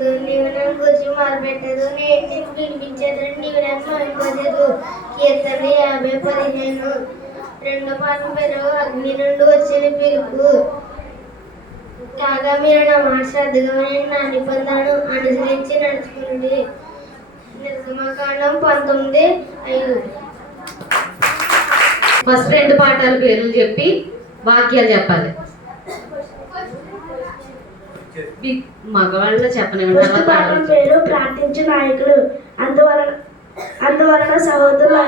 ముందు నీవు నన్ను గురించి మొదలుపెట్టదు, నేను నీకు వినిపించేది నీవు నన్ను మరిపోలేదు. కీర్తన 50:15. రెండో పాఠం పేరు అగ్ని నుండి వచ్చిన పిలుపు. కాగా మీరు నా మాట శ్రద్ధగా నా నిబంధనను అనుసరించి నడుచుకుంది. నిర్గమకాండం 19:5. ఫస్ట్ రెండు పాఠాల పేర్లు చెప్పి వాక్యాలు చెప్పాలి. మగవాళ్ళు చెప్పని పేరు ప్రార్థించే నాయకులు. అందువలన సహోదరుల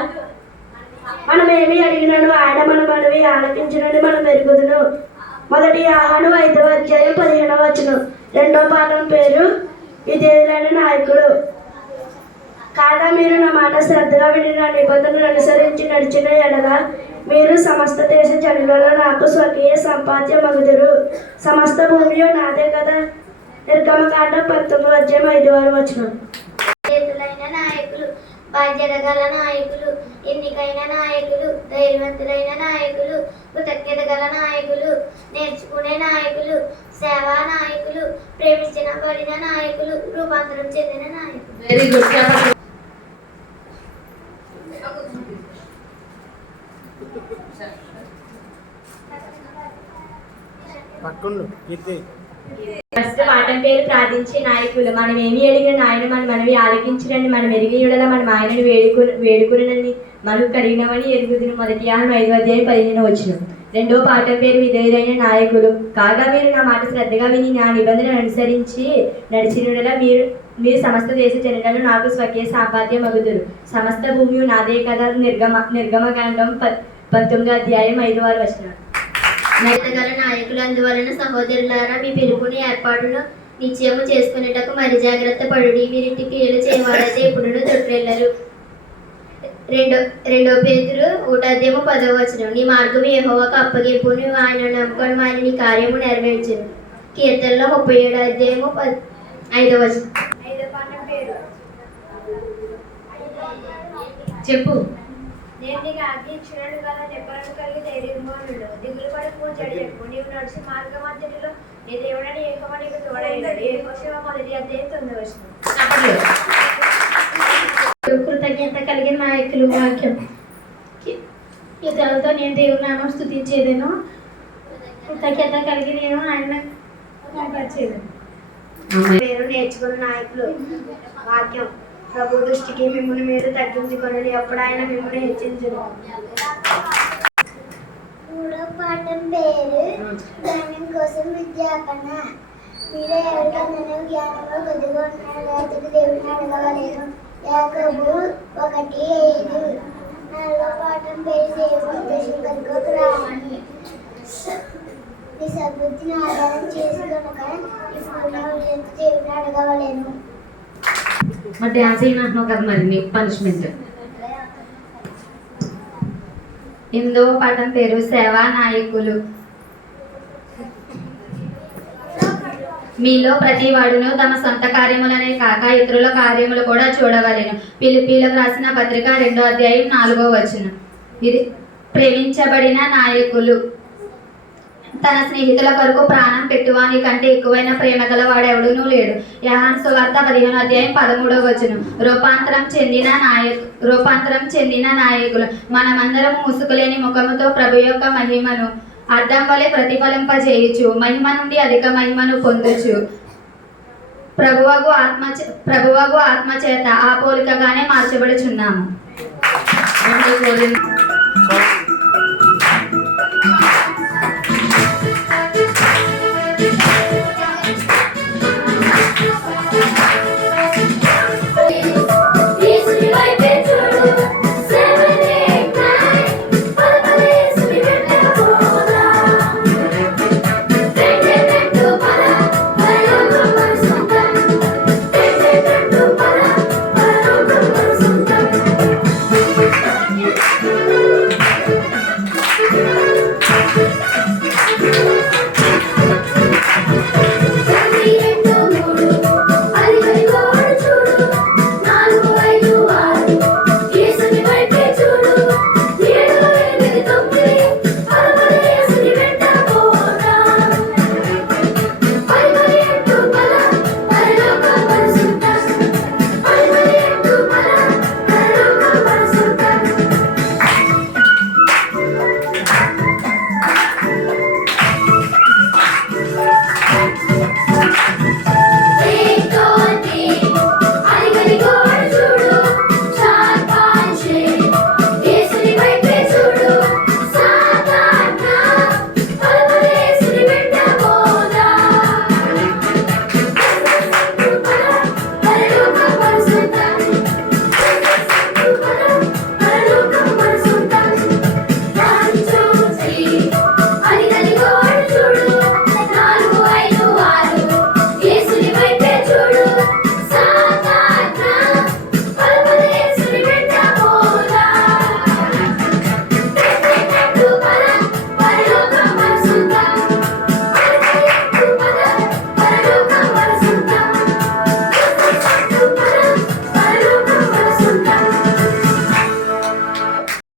మనం ఏమి అడిగినను ఆయన మన మనవి ఆలకించినని మనం ఎరుగుదును. మొదటి యోహాను 5:15. రెండో పాఠం పేరు విధేయులైన నాయకుడు. కాగా మీరు నా మాట శ్రద్ధగా విని నా నిబంధనలు అనుసరించి నడిచిన ఎడల మీరు సమస్త దేశ జనులలో నాకు స్వకీయ సంపాద్యమగుదురు. సమస్త భూమి నాదే కదా. నిర్గమకాండం 19:5. చేతులైన నాయకులు, బాధ్యత గల నాయకులు, ఎన్నికైన నాయకులు, ధైర్యవంతులైన నాయకులు, కృతజ్ఞత గల నాయకులు, నేర్చుకునే నాయకులు, సేవా నాయకులు, ప్రేమించబడిన నాయకులు, రూపాంతరం చెందిన నాయకులు. Very good. ఫస్ట్ పాఠం పేరు ప్రార్థించే నాయకులు. మనం ఏమి అడిగిన ఆయన మనవి ఆలకించినని మనం ఎరిగినలా మనం ఆయనను వేడుకునని మనకు కలిగినవని ఎరుగుదును. మొదటి యోహాను 5:15. రెండో పాఠం పేరు విధేయులైన నాయకులు. కాగా మీరు నా మాట శ్రద్ధగా విని నా నిబంధనలు అనుసరించి నడిచినలా మీరు సమస్త దేశ జనులను నాకు స్వకీయ సంపాద్యమగుదురు. సమస్త భూమి నాదే కదా. నిర్గమకాండం 19:5. గల నాయకులు. అందువలన సహోదరులారా, మీ పిలుపుని ఏర్పాటును నిశ్చయము చేసుకునేటకు మరి జాగ్రత్త పడుడి. మీరింటి క్రియలు చేయవారైతే ఎప్పుడునూ తొట్టిల్లరు. రెండో పేతురు 1:10. నీ మార్గము యెహోవాకు అప్పగింపు, నువ్వు ఆయన నమ్ముకొని ఆయన నీ కార్యము నెరవేర్చును. కీర్తనలో 37:5. ఐదో పాఠం పేరు చెప్పు. నేను నీకు ఆజ్ఞించినను కదా, నెప్పలను కలిగి ధైర్యంగా ఉండు. దిగులు పడకు, జడియకు. నీవు నడిచి మార్గ మధ్యలో నీ దేవుడని యెహోవా నీకు తోడైనాడు. యెహోషువ 1:9. కృతజ్ఞత కలిగిన నాయకులు. వాక్యం. ఇతరులతో నేను దేవుని నామం స్తుతించేదేను, కృతజ్ఞత కలిగి నేను ఆయన కనపరిచేదేను. పేరు నేర్చుకున్న నాయకులు. వాక్యం. ప్రభు దృష్టికి మిమ్మల్ని మీరు తగ్గించుకొనండి, అప్పుడు ఆయన మిమ్మల్ని హెచ్చించును. మూడో పాఠం పేరు జ్ఞానం కోసం విజ్ఞాపన. మీరే ఎవరికైనా జ్ఞానంలో కొద్దిగా ఉన్నాడు అతడు దేవుని అడగవలేను. యాకోబు 1:5. నాలుగో పాఠం పేరు దేవుని ఉద్దేశం కనుక రాని. నీ సద్బుద్ధిని ఆధారం చేసి కనుక ఇప్పుడు దేవుని అడగవలేను. మరి డ్యాన్స్ అయినంటున్నావు కదా, మరి నీ పనిష్మెంట్. 8వ పాఠం పేరు సేవా నాయకులు. మీలో ప్రతి వాడును తమ సొంత కార్యములనే కాక ఇతరుల కార్యములు కూడా చూడవలెను. ఫిలిప్పీయులకు రాసిన పత్రిక 2:4. ఇది ప్రేమించబడిన నాయకులు. తన స్నేహితుల కొరకు ప్రాణం పెట్టువాని కంటే ఎక్కువైన ప్రేమ గల వాడెవడూనూ లేడు. యోహాను సువార్త 15:13. రూపాంతరం చెందిన నాయకులు. మనమందరం ముసుగులేని ముఖముతో ప్రభు యొక్క మహిమను అద్దం వలె ప్రతిఫలింపజేయచ్చు, మహిమ నుండి అధిక మహిమను పొందొచ్చు. ప్రభువగు ఆత్మ చేత ఆ పోలికగానే మార్చబడుచున్నాము.